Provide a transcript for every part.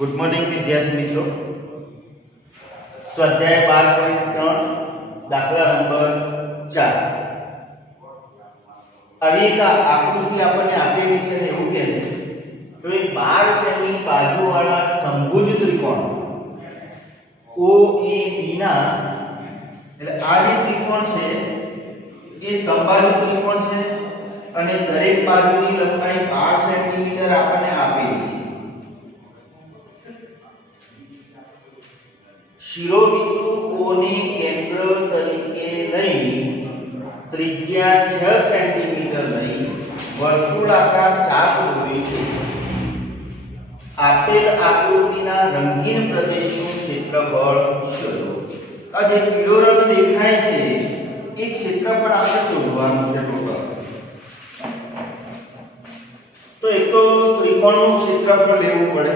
Good morning विद्यार्थी मित्रों। स्वाध्याय 12.3 दाखला नंबर 4 આવી એક આકૃતિ આપણને આપેલી છે ને એવું કહે છે તો એ 12 સેમી બાજુવાળા સમભુજ ત્રિકોણ OAB ના એટલે આ જે ત્રિકોણ છે એ સમબાજુ ત્રિકોણ છે અને દરેક બાજુની લંબાઈ 12 સેન્ટીમીટર આપણને આપેલી છે। શિરોબિંદુ O ને કેન્દ્ર તરીકે લઈ ત્રિજ્યા 6 સેન્ટીમીટર લઈ વર્તુળાકાર ચાપ દોરી છે। આપેલ આકૃતિના રંગીન પ્રદેશનું ક્ષેત્રફળ શોધો। આ જે પીળો રંગ દેખાય છે એ ક્ષેત્રફળ આપણે શોધવાનું છે ટોટલ। તો એક તો ત્રિકોણનું ક્ષેત્રફળ લેવું પડે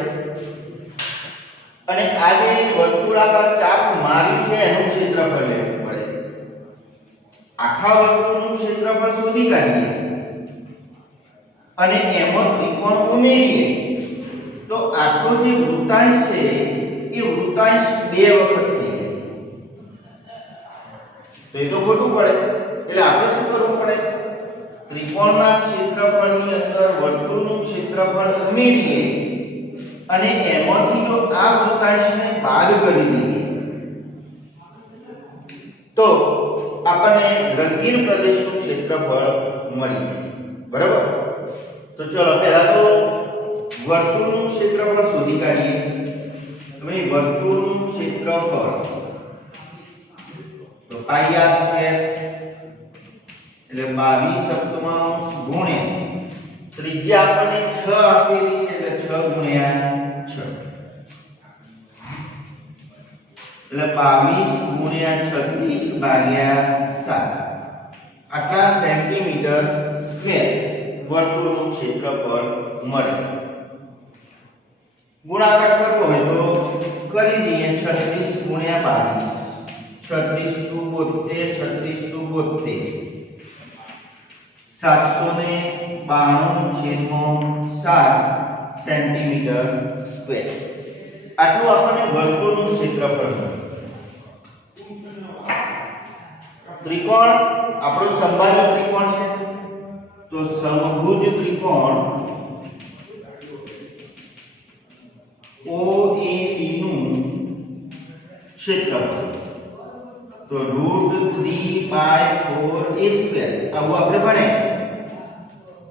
અને આ જે વર્તુળાકાર ચાપ મારી છે એનું ક્ષેત્રફળ લેવું પડે। આખા વર્તુળનું ક્ષેત્રફળ શોધી કાઢીએ અને એમાં ત્રિકોણ ઉમેરીએ તો આટલો જે વૃત્તાંશ છે એ વૃત્તાંશ બે વખત થઈ જાય। તો એ તો ખોટું પડે એટલે આપણે શું કરવું પડે? ત્રિકોણના ક્ષેત્રફળની અંદર વર્તુળનું ક્ષેત્રફળ ઉમેરીએ અને એમાંથી જો આ વૃત્તાંશને બાદ કરી દઈએ તો આપણને રંગીન પ્રદેશનું ક્ષેત્રફળ મળી જાય। બરાબર? તો ચલો પહેલા તો વર્તુળનું ક્ષેત્રફળ શોધી કાઢીએ। તો ભાઈ વર્તુળનું ક્ષેત્રફળ તો પાઈ r સ્ક્વેર એટલે 22 ગુણ્યા ત્રિજ્યા આપણને 6 આપેલી છે એટલે 6 ગુણ્યા 6 એટલે 22 ગુણ્યા 36 ભાગ્યા 7 આટલા સેન્ટીમીટર સ્ક્વેર વર્તુળનું ક્ષેત્રફળ મળે। ગુણાકાર કરવો હોય તો કરી દઈએ 36 ગુણ્યા 22 36 * 72 792/7 સેન્ટીમીટર સ્ક્વેર આટલું આપણને વર્તુળનું ક્ષેત્રફળ મળે। ત્રિકોણ આપણો સમબાજુ ત્રિકોણ છે તો સમભુજ ત્રિકોણ OAB નું ક્ષેત્રફળ તો √3/4a² આવું આપણે ભણે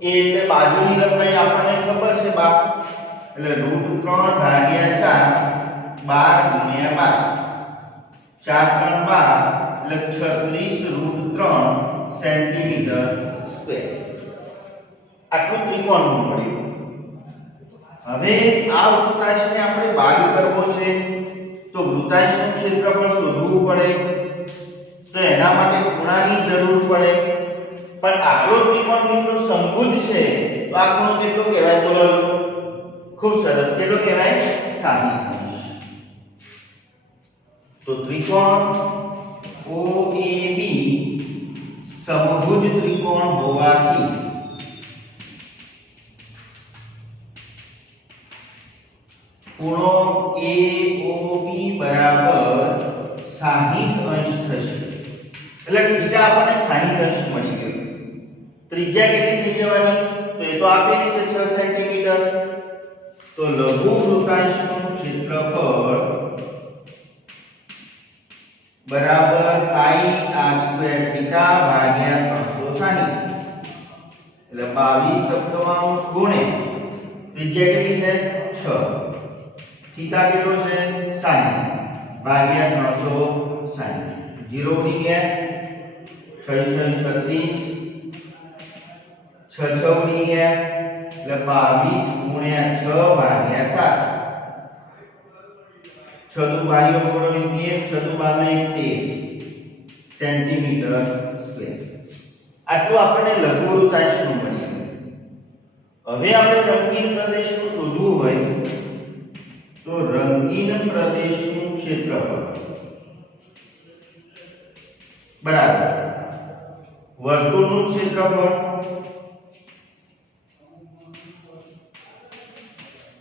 એ એટલે બાજુની લંબાઈ આપણને ખબર છે 12 એટલે √3/4 12 4 3 12 એટલે 36√3 સેન્ટીમીટર સ્ક્વેર આટલું ત્રિકોણનું મળ્યું। હવે આ વૃત્તાંશને આપણે બાદ કરવો છે તો વૃત્તાંશનું ક્ષેત્રફળ શોધવું પડે તો એના માટે ખૂણાની જરૂર પડે પણ આપણો ત્રિકોણ મિત્રો સમભુજ છે તો આ ખૂણો કેટલો કહેવાય? બોલો ખૂબ સરસ કેટલો કહેવાય? 60°। તો ત્રિકોણ OAB સમભુજ ત્રિકોણ હોવાથી ખૂણો AOB બરાબર 60 અંશ થશે એટલે થીટા આપણને 60 અંશ મળી ગયો। ત્રિજ્યા કેટલી થઈ જવાની? તો એ તો આપેલી છે 6 સેન્ટીમીટર તો લઘુ વૃત્તાંશનું ક્ષેત્રફળ બરાબર પાઈ r સ્ક્વેર થીટા ભાગ્યા 360 એટલે 22 ગુણ્યા ત્રિજ્યા કેટલી છે 6 થીટા કેટલો છે 60 ભાગ્યા 360 0 ઉડી ગયા 6 6 36 6 6 ઉડી ગયા એટલે 22 ગુણ્યા 6 ભાગ્યા 7 6 દુ 12 ગોળો લીધીએ 6 દુ 12 ને 13 સેન્ટીમીટર સ્ક્વેર આટલું આપણને લઘુ વૃત્તાંશનું મળ્યું। હવે આપણે રંગીન પ્રદેશનું શોધવું હોય તો રંગીન પ્રદેશનું ક્ષેત્રફળ બરાબર વર્તુળનું ક્ષેત્રફળ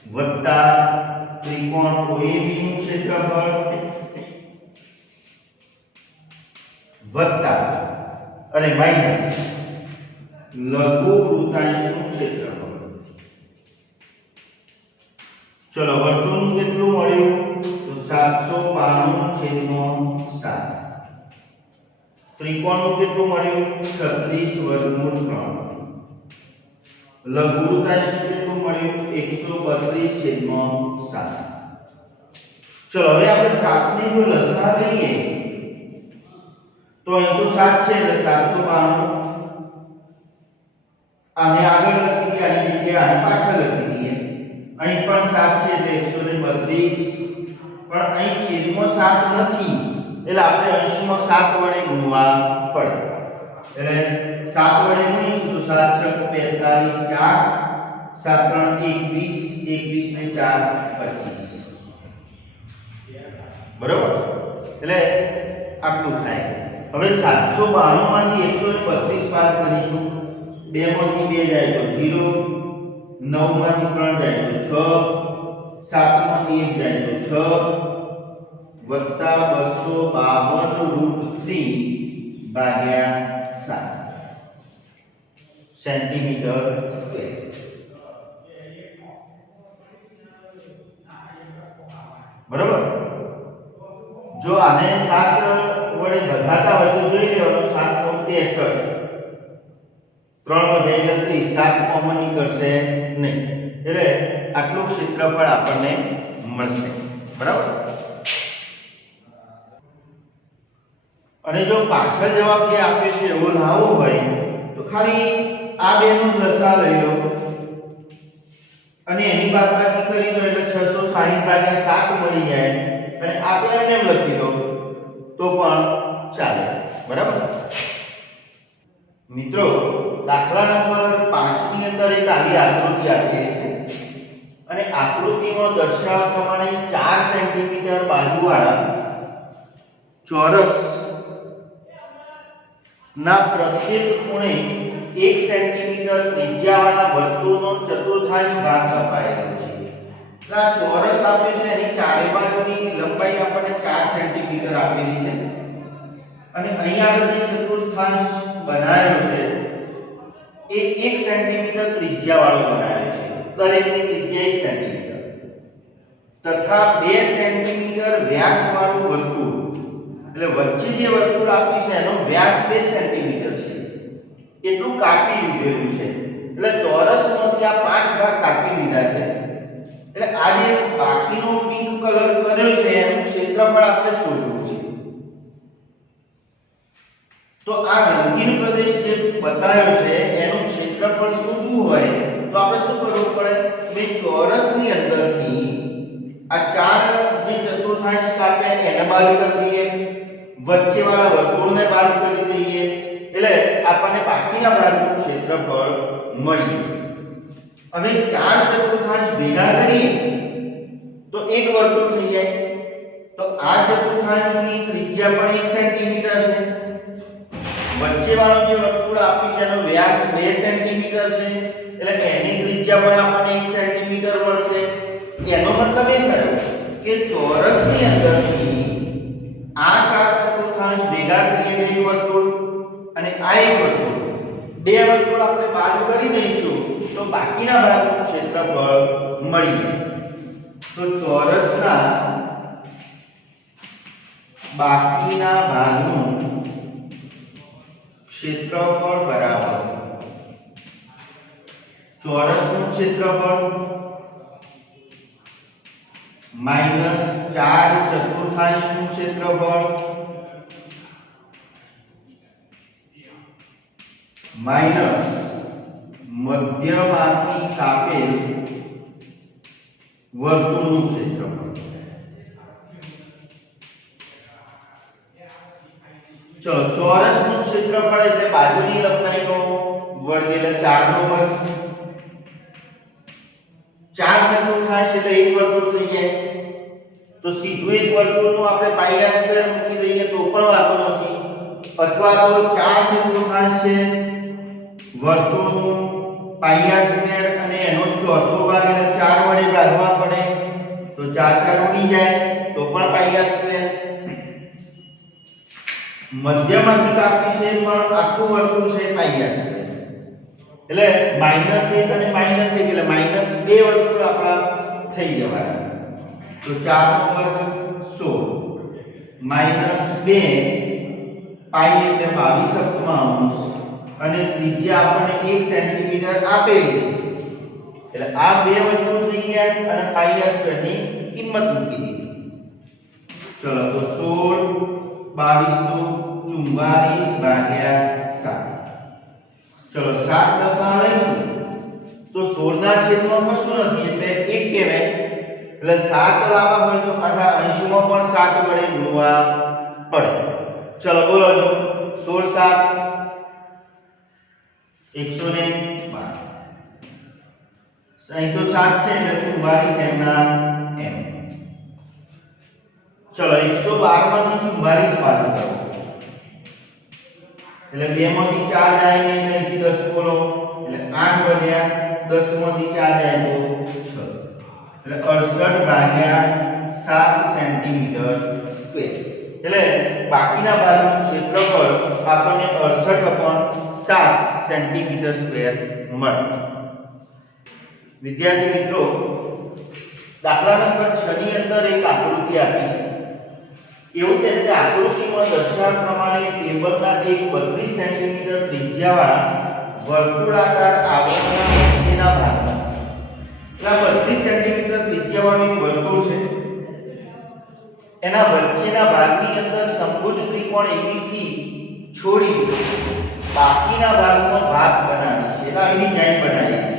વત્તા ત્રિકોણ OAB નું ક્ષેત્રફળ વત્તા અને માઈનસ લઘુ વૃત્તાંશનું ક્ષેત્રફળ. ચલો વર્તુળનું કેટલું મળ્યું? તો 792/7. ત્રિકોણનું કેટલું મળ્યું? 36√3. લઘુ વૃત્તાંશનું કેટલું મળ્યું? 132/7. ચલો હવે આપણે 7 ની જો લસાઅ લઈએ તો અહીં તો 7 છે એટલે 792. આને આગળ લખી દઈએ, આની જગ્યાએ આને પાછળ લખી દઈએ. અહીં પણ 7 છે એટલે 132, પણ અહીં છેદમાં 7 નથી એટલે આપણે અંશમાં 7 વડે ગુણવા પડે. એટલે 7 વડે ગુણીશું તો 7 × 45 4, 7 × 21, 21 ને 4 25. બરોબર? એટલે આટલું થાય. હવે 792 માંથી 132 બાદ કરીશું. 2 માંથી 2 જાય તો 0, 9 માંથી 3 જાય તો 6, 7 માંથી 1 જાય તો 6 વત્તા 252√3/7 સેન્ટીમીટર સ્ક્વેર. બરોબર? જો આને 7 વડે ભગાતા હોય તો જોઈ લેવાનું. 7 નો 63, 3 વધે એટલે 30, 7 કોમન નીકળશે નહીં એટલે આટલું ક્ષેત્રફળ આપણને મળશે. બરાબર? અને જો પાછળ જવાબ જે આપ્યો છે એવો લાવવો હોય તો ખાલી આ બેનું લસાઅ લઈ લો અને એની બાદબાકી કરી દો એટલે 660/7 મળી જાય અને આપણે એમ લખી દો તો પણ ચાલે. બરાબર? મિત્રો દાખલા નંબર 5 ની અંદર એક આવી આકૃતિ આપેલી છે અને આકૃતિમાં દર્શાવ્યા પ્રમાણે 4 સેન્ટીમીટર બાજુવાળા ચોરસ ના પ્રત્યેક ખૂણે 1 સેન્ટીમીટર ત્રિજ્યાવાળા વર્તુળનો ચતુર્થાંશ ભાગ અપાયેલો છે. આ ચોરસ આપ્યો છે એની ચારે બાજુની લંબાઈ આપણને 4 સેન્ટીમીટર આપેલી છે અને અહીં આગળ જે ચતુર્થાંશ બનાવેલો છે એ 1 સેન્ટીમીટર ત્રિજ્યાવાળો બનાવેલો છે. દરેકની ત્રિજ્યા 1 સેન્ટીમીટર તથા 2 સેન્ટીમીટર વ્યાસવાળું વર્તુળ, એટલે વચ્ચે જે વર્તુળ આપ્યું છે એનો વ્યાસ 2 સેન્ટીમીટર છે એટલું કાપી લીધેલું છે. એટલે ચોરસમાંથી આ 5 ભાગ કાપી લીધા છે. એટલે આ જે બાકીનો પિંક કલર કર્યો છે એનું ક્ષેત્રફળ આપણે શોધવું છે. તો આ રંગીન પ્રદેશ જે બતાવ્યો છે એનું ક્ષેત્રફળ શોધવું હોય તો આપણે શું કરવું પડે? બે ચોરસની અંદરથી આ 4 જે ચતુર્થાંશ કાપે એને બાદ કરી દઈએ, વચ્ચેવાળા વર્તુળને બાદ કરી દઈએ એટલે આપણને બાકીના ભાગનું ક્ષેત્રફળ મળી જાય. હવે 4 ચતુર્થાંશ ભેગા કરીએ તો એક વર્તુળ થઈ જાય. તો આ ચતુર્થાંશની ત્રિજ્યા પણ 1 સેન્ટીમીટર છે. વચ્ચેવાળો જે વર્તુળ આપ્યું છે એનો વ્યાસ 2 સેન્ટીમીટર છે એટલે એની ત્રિજ્યા પણ આપણને 1 સેન્ટીમીટર મળશે. એનો મતલબ એ થયો કે ચોરસની અંદરથી આ 4 ચતુર્થાંશ ભેગા કરીએ એક વર્તુળ અને આ એક વર્તુળ, બે વર્તુળ આપણે બાદ કરી દઈશું તો બાકીના ભાગનું ક્ષેત્રફળ મળી જાય. તો ચોરસના બાકીના ભાગનું ક્ષેત્રફળ બરાબર ચોરસનું ક્ષેત્રફળ માઈનસ 4 ચતુર્થાંશનું ક્ષેત્રફળ માઈનસ મધ્યમાંથી કાપેલ વર્તુળનું ક્ષેત્રફળ. ચલો ચોરસનું ક્ષેત્રફળ એટલે બાજુની લંબાઈનો વર્ગ એટલે 4 નો વર્ગ. 4 ચતુર્થાંશ એટલે એક વર્તુળ થઈ જાય. તો સીધું એક વર્તુળનું આપણે પાઈ r સ્ક્વેર મૂકી દઈએ તો પણ વાંધો નથી, અથવા તો 4 ચતુર્થાંશ છે વર્તુળનું પાઈ r સ્ક્વેર અને એનો ચોથો ભાગ એટલે 4 વડે ભાગવા પડે તો તો 4 4 ઉડી જાય તો પણ પાઈ r સ્ક્વેર. મધ્યમાંથી કાપી છે પણ આખું વર્તુળ છે પાઈ r સ્ક્વેર. એટલે -1 અને -1 એટલે -2 વર્તુળ આપણા થઈ જવાના. તો 4 નો વર્ગ 16 -2 પાઈ એટલે 22 અને ત્રિજ્યા આપણને 1 સેન્ટીમીટર આપેલી છે. એટલે આ બે વર્તુળ થઈ ગયા અને પાઈ r સ્ક્વેર ની કિંમત મૂકી દીધી. ચલો તો 16 22 ભાગ્યા 7. ચલો 7 દશા લઈશું તો 16 ના છેદમાં કશું નથી એટલે 1 કહેવાય. એટલે 7 લાવવા હોય તો પાછા અંશમાં પણ 7 વડે ગુણવા પડે. ચલો બોલો જો 16 7 112. અહીં તો 7 છે એટલે 44 એમના એમ. ચલો 112 માંથી 44 બાદ કરો એટલે 2 માંથી 4 જાય ને અહીંથી 10 બોલો એટલે 8 વધ્યા. 10 માંથી 4 જાય તો 6 એટલે 68 ભાગ્યા 7 સેન્ટીમીટર સ્ક્વેર. એટલે બાકીના ભાગનું ક્ષેત્રફળ આપણને 68/7 સેન્ટીમીટર સ્ક્વેર મળે. વિદ્યાર્થી મિત્રો, દાખલા નંબર 6 ની અંદર એક આકૃતિ આપી છે. એવું છે કે આકૃતિમાં દર્શાવ્યા પ્રમાણે ટેબલના એક 32 સેન્ટીમીટર ત્રિજ્યાવાળા વર્તુળાકાર આવરણના વચ્ચેના ભાગમાં, એટલે 32 સેન્ટીમીટર ત્રિજ્યાવાળું વર્તુળ છે, એના વચ્ચેના ભાગની અંદર સમભુજ ત્રિકોણ ABC છોડી બાકીના ભાગમાં ભાગ બનાવી છે. એટલે આવી ડિઝાઇન બનાવી છે.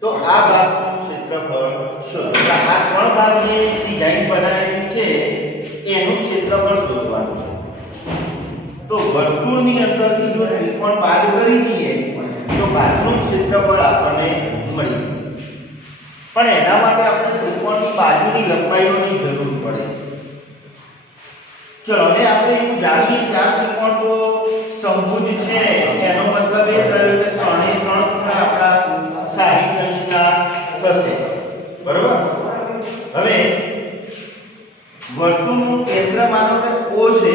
તો આ ભાગનું ક્ષેત્રફળ શોધો. આ ત્રણ ભાગ જે ડિઝાઇન બનાવેલી છે એનું ક્ષેત્રફળ શોધવાનું છે. તો વર્તુળની અંદરથી જો ત્રિકોણ બાદ કરી દઈએ તો ભાગનું ક્ષેત્રફળ આપણને મળી જાય. પણ એના માટે આપણે ત્રિકોણની બાજુની લંબાઈઓની જરૂર પડે. ચલો હવે આપણે એવું જાણીએ કે આ ત્રિકોણ તો સમભુજ છે, એનો મતલબ એ થયો કે ત્રણે ત્રણ ખૂણા આપણા 60 અંશના થશે. બરોબર? હવે વર્તુળનું કેન્દ્ર માનો કે O છે,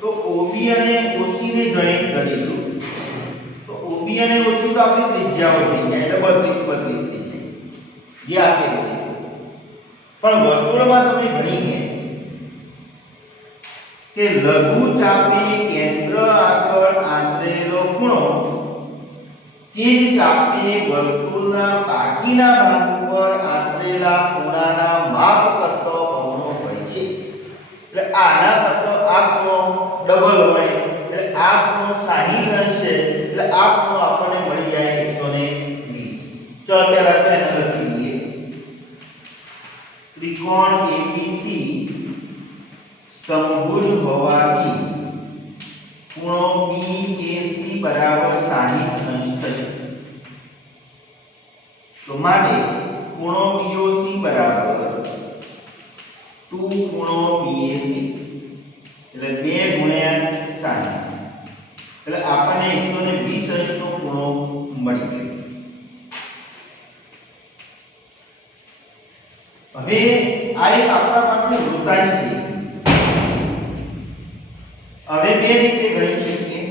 તો OB અને OC ને જોઈન્ટ કરીશું. તો OB અને OC તો આપણી ત્રિજ્યાઓ થઈ જાય એટલે 32 થઈ જાય જે આપેલી છે. પણ વર્તુળમાં તમે ભણીએ કે લઘુ ચાપે કેન્દ્ર આગળ આંતરેલો ખૂણો તે જ ચાપે વર્તુળના બાકીના ભાગ ઉપર આંતરેલા ખૂણાના માપ કરતો ખૂણો હોય છે. એટલે આના કરતો આ ખૂણો ડબલ હોય એટલે આ ખૂણો 60 હશે એટલે આ ખૂણો આપણને મળી જાય 120. ચલો પહેલા તો એને લખી દઈએ. ત્રિકોણ ABC સમભુજ હોવાથી ખૂણો BAC બરાબર 60 અંશ થશે. તો માટે ખૂણો BOC બરાબર 2 ખૂણો BAC એટલે 2 ગુણ્યા 60 એટલે આપણને 120 અંશનો ખૂણો મળી ગયો. હવે આ એક આપણા પાસે વૃત્તાંશ છે. હવે બે રીતે ગણી શકીએ.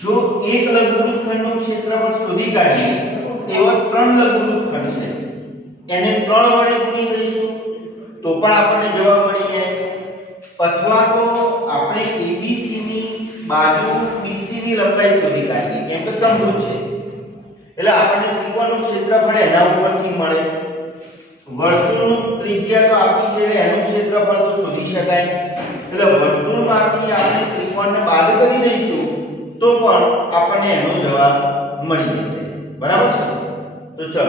જો એક લઘુવૃત્તખંડનું ક્ષેત્રફળ શોધી કાઢીએ એવા 3 લઘુવૃત્તખંડ છે, એને 3 વડે ગુણી દઈશું તો પણ આપણને જવાબ મળી જાય. અથવા તો આપણે ABC ની બાજુ BC ની લંબાઈ શોધી કાઢીએ કેમ કે સમભુજ છે એટલે આપણને ત્રિકોણનું ક્ષેત્રફળ એના ઉપરથી મળે. વર્તુળનું ત્રિજ્યા તો આપી છે એટલે એનું ક્ષેત્રફળ તો શોધી શકાય. એટલે વર્તુળમાંથી આપણે ત્રિકોણને બાદ કરી દઈશું તો પણ આપણને એનો જવાબ મળી જશે. બરાબર છે? તો ચલો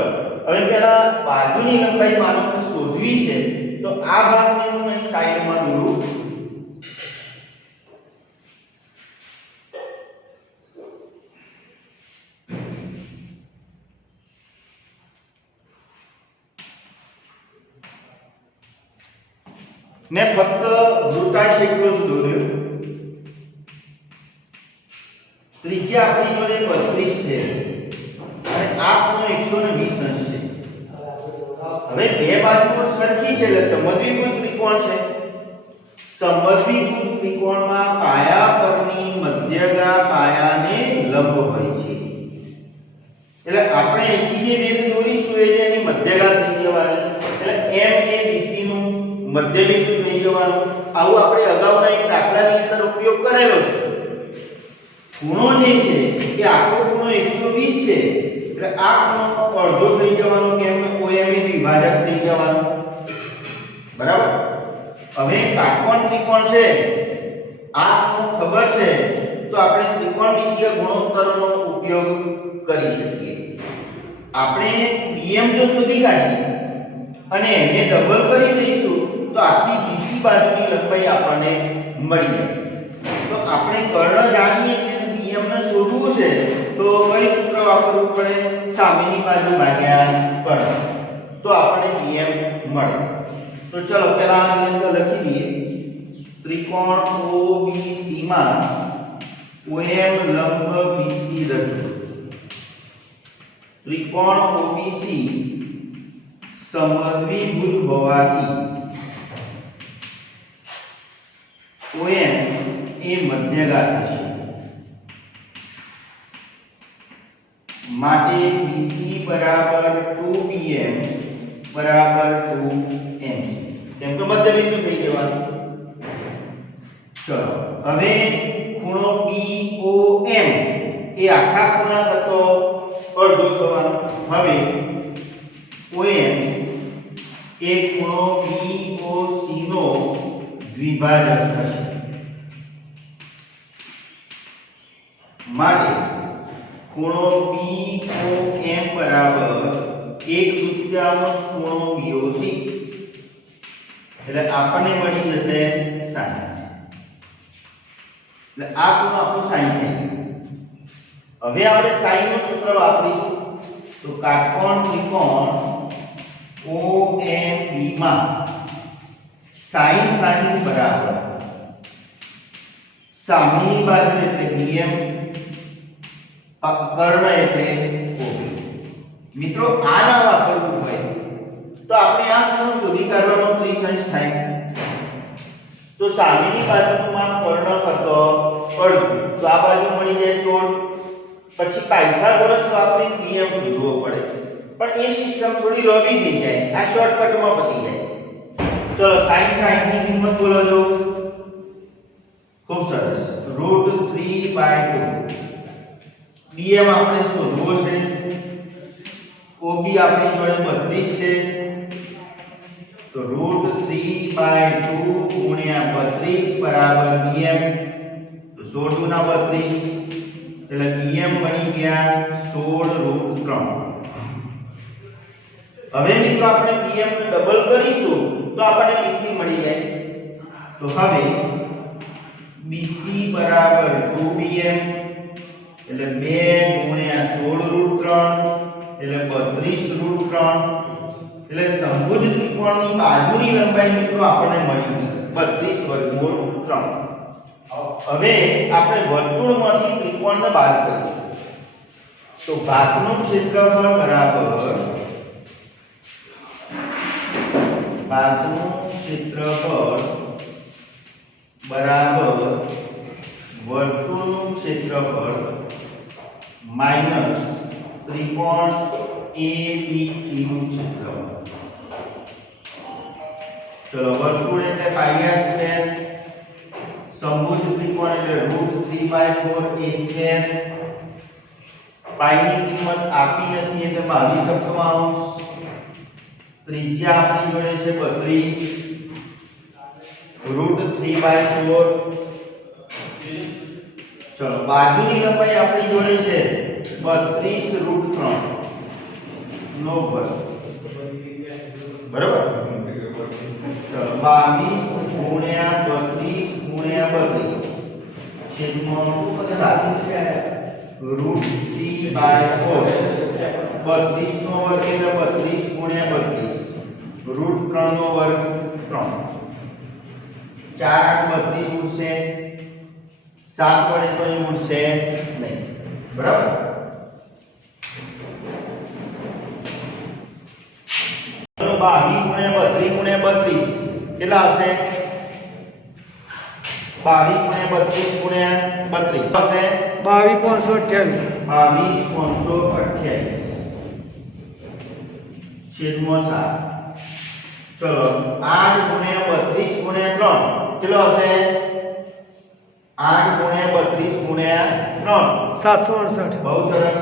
હવે પહેલા બાજુની લંબાઈ માનો કે શોધવી છે તો આ ભાગને હું અહીં સાઈડમાં દોરું. મેં ફક્ત વૃત્તાંશ એટલો જ દોર્યો. ત્રિજ્યા આપણી જોડે 32 છે અને આ ખૂણો 120 અંશ છે. હવે બે બાજુઓ સરખી છે એટલે સમદ્વિભુજ ત્રિકોણ છે. સમદ્વિભુજ ત્રિકોણમાં પાયા પરની મધ્યગા પાયાને લંબ હોય છે. એટલે આપણે અહીંથી જે વેધ દોરીશું એ એની મધ્યગા થઈ જવાની. એટલે M એ BC નું મધ્યબિંદુ થઈ જવાનું. આવું આપણે અગાઉના એક દાખલાની અંદર ઉપયોગ કરેલો છે. ખૂણો જે છે એ આખો ખૂણો 120 છે. એટલે આ ખૂણો અડધો થઈ જવાનો કેમ કે OM એ વિભાજક થઈ જવાનો. બરાબર. હવે કાટકોણ ત્રિકોણ છે આ ખૂણો ખબર છે તો આપણે ત્રિકોણમિતીય ગુણોત્તરનો ઉપયોગ કરી શકીએ. આપણે BM જો શોધી કાઢીએ અને એને ડબલ કરી દઈશું તો આખી BC બાજુની લંબાઈ આપણને મળી જાય. તો આપણે કર્ણ જાણીએ છીએ અને BM ને શોધવું છે તો કઈ સૂત્ર વાપરવું પડે? સામેની બાજુ ભાગ્યા કર્ણ. તો આપણને BM મળે. તો ચલો પહેલા આની અંદર લખી દઈએ. ત્રિકોણ OBC માં OM લંબ BC રચો. ત્રિકોણ OBC સમદ્વિભુજ હોવાથી OM એ મધ્યગા થશે. માટે BC બરાબર 2BM બરાબર 2MC. કેમ કે મધ્યબિંદુ થઈ જવાનું. ચલો હવે ખૂણો BOM એ આખા ખૂણા કરતો અડધો થવાનો. હવે OM એ ખૂણો BOC નો દ્વિભાજક થશે. માટે ખૂણો BOM બરાબર 1/2 ખૂણો BOC. એટલે આપણને મળી જશે 60. એટલે આ ખૂણો આપણો 60 થઈ ગયો. હવે આપણે sin નું સૂત્ર વાપરીશું. તો કાટકોણ ત્રિકોણ OMB માં sin બરાબર સામેની બાજુ એટલે BM કર્ણ એટલે OB. મિત્રો આ ના વાપરવું હોય તો આપણે આ ખૂણો શોધી કાઢવાનો ત્રિસંશ થાય. તો સામેની બાજુનું માપ કર્ણ કરતો અડધું. તો આ બાજુ મળી જાય 16. પછી પાયથાગોરસ વાપરીને BM શોધવો પડે. પણ એ સિસ્ટમ થોડી લોભી થઈ જાય. આ શોર્ટકટમાં પતી જાય. ચલો sin ની કિંમત બોલો જો. ખૂબ સરસ. √3/2. BM આપણે શોધવો છે. OB આપણી જોડે 32 છે. તો √3/2 ગુણ્યા 32 બરાબર BM. તો 16 ના 32 એટલે BM બની ગયા 16√3. હવે મિત્રો આપણે BM ને ડબલ કરીશું તો આપણને BC મળી જાય. તો હવે BC બરાબર 2BM એટલે 2 ગુણ્યા 16√3 એટલે 32√3. એટલે સમભુજ ત્રિકોણની બાજુની લંબાઈ મિત્રો આપણને મળી ગઈ 32√3. હવે આપણે વર્તુળમાંથી ત્રિકોણને બાદ કરીશું. તો ભાગનું ક્ષેત્રફળ બરાબર વર્તુળનું ક્ષેત્રફળ માઈનસ ત્રિકોણ ABC નું ક્ષેત્રફળ. ચલો વર્તુળ એટલે πr², સમભુજ ત્રિકોણ એટલે √3/4a². પાઈ ની કિંમત આપી નથી એટલે 22/અંશ. ત્રિજ્યા આપણી જોડે છે 32 √3/4. ચલો બાજુની લંબાઈ આપણી જોડે છે 32√3 નો વર્ગ. બરાબર. ચલો 22 ગુણ્યા 32 ગુણ્યા 32 છેદમાં 7 √3/4. 32 નો વર્ગ એટલે 32 ગુણ્યા 32 √3 નો વર્ગ 3. 4 8 32 ઉડશે. 7 વડે તો અહીં ઉડશે નહીં. બરાબર. 22 ગુણ્યા 32 ગુણ્યા 32 કેટલા આવશે? 22 ગુણ્યા 32 ગુણ્યા 32 આવશે 22,528. 22,528 છેદમાં 7. ચલો 8 ગુણ્યા 32 ગુણ્યા 3 કેટલો આવશે? 8 ગુણ્યા 32 ગુણ્યા 3 768. બહુ સરસ.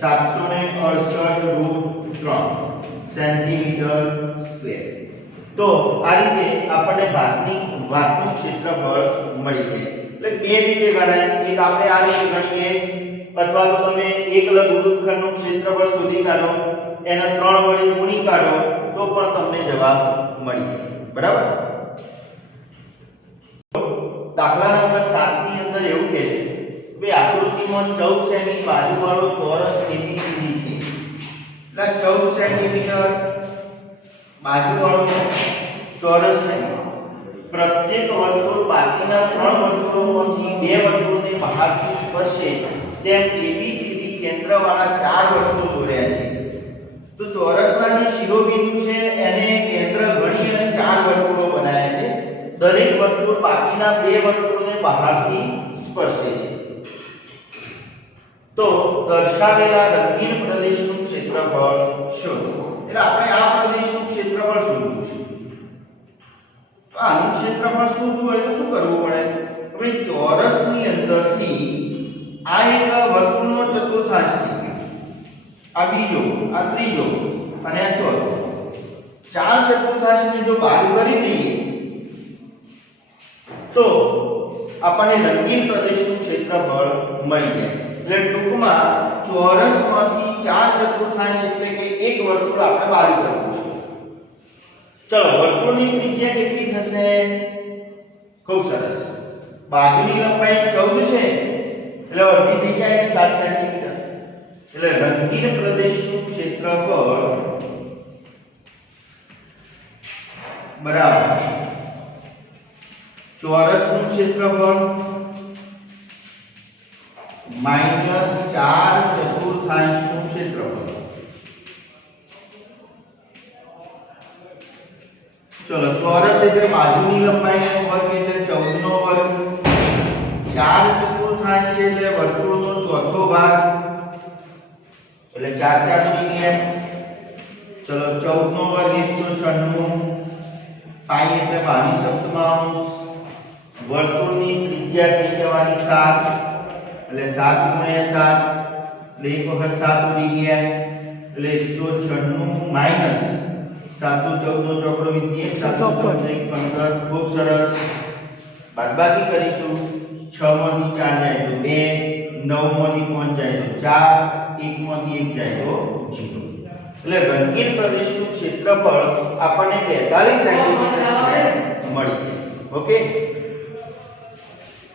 768 √3 સેન્ટીમીટર સ્ક્વેર. તો આ રીતે આપણને વાતનું ક્ષેત્રફળ મળી જાય. એટલે બે રીતે ગણાય. એક આપણે આ રીતે ગણીએ અથવા તો તમે એક લઘુવૃત્તખંડનું ક્ષેત્રફળ શોધી કાઢો, એના 3 વડે ગુણી કાઢો તો પણ તમને જવાબ મળી જાય. બરાબર? દાખલા નંબર 7 ની અંદર એવું કહે છે કે આકૃતિમાં 14 સેમી બાજુવાળો ચોરસ ABCD છે. એટલે 14 સેન્ટીમીટર બાજુવાળો ચોરસ છે. પ્રત્યેક વર્તુળ બાકીના 3 વર્તુળોમાંથી 2 વર્તુળને બહારથી સ્પર્શે તેમ ABCD કેન્દ્રવાળા 4 વર્તુળો દોર્યા છે. તો ચોરસના જે શિરોબિંદુ છે એને કેન્દ્ર ગણી અને 4 વર્તુળો બનાવ્યા છે. દરેક વર્તુળ બાકીના 2 વર્તુળને બહારથી સ્પર્શે છે. તો દર્શાવેલા રંગીન પ્રદેશનું ક્ષેત્રફળ શોધો. એટલે આપણે આ પ્રદેશનું ક્ષેત્રફળ શોધવું છે. તો આનું ક્ષેત્રફળ શોધવું હોય તો શું કરવું પડે? હવે ચોરસની અંદરથી આ એક વર્તુળનો ચતુર્થાંશ છે, આ બીજો, આ ત્રીજો અને આ ચોથો. 4 ચતુર્થાંશને જો બાદ કરી દઈએ તો આપણને રંગીન પ્રદેશનું ક્ષેત્રફળ મળી જાય. એટલે ટૂંકમાં ચોરસમાંથી 4 ચતુર્થાંશ એટલે કે એક વર્તુળ આપણે બાદ કરવું છે. ચલો વર્તુળની ત્રિજ્યા કેટલી થશે? ખૂબ સરસ. બાજુની લંબાઈ 14 છે એટલે અડધી થઈ જાય 7 સેન્ટીમીટર. એટલે રંગીન પ્રદેશનું ક્ષેત્રફળ બરાબર ચોરસનું ક્ષેત્રફળ માઈનસ 4 ચતુર્થાંશનું ક્ષેત્રફળ. ચલો ચોરસ એટલે બાજુની લંબાઈનો વર્ગ એટલે 14 નો વર્ગ. 4 ચતુર્થાંશ છે એટલે વર્તુળનો ચોથો ભાગ એટલે 4 4 × 8. ચલો 14 નો વર્ગ 196. પાઈ એટલે 22/7. વર્તુળની ત્રિજ્યા થઈ જવાની 7 એટલે 7 ગુણ્યા 7 એટલે એક વખત 7 ઉડી ગયા એટલે 196 માઈનસ 7 14 નો ચોકડો વિદ્યે 7 14 15. ખૂબ સરસ. બાદબાકી કરીશું. 6 માંથી 4 જાય તો 2, 9 માંથી 5 જાય તો 4, 1 માંથી 1 જાય તો 0. એટલે રંગીન પ્રદેશનું ક્ષેત્રફળ આપણને 43 સેન્ટીમીટર સ્ક્વેર મળી. ઓકે.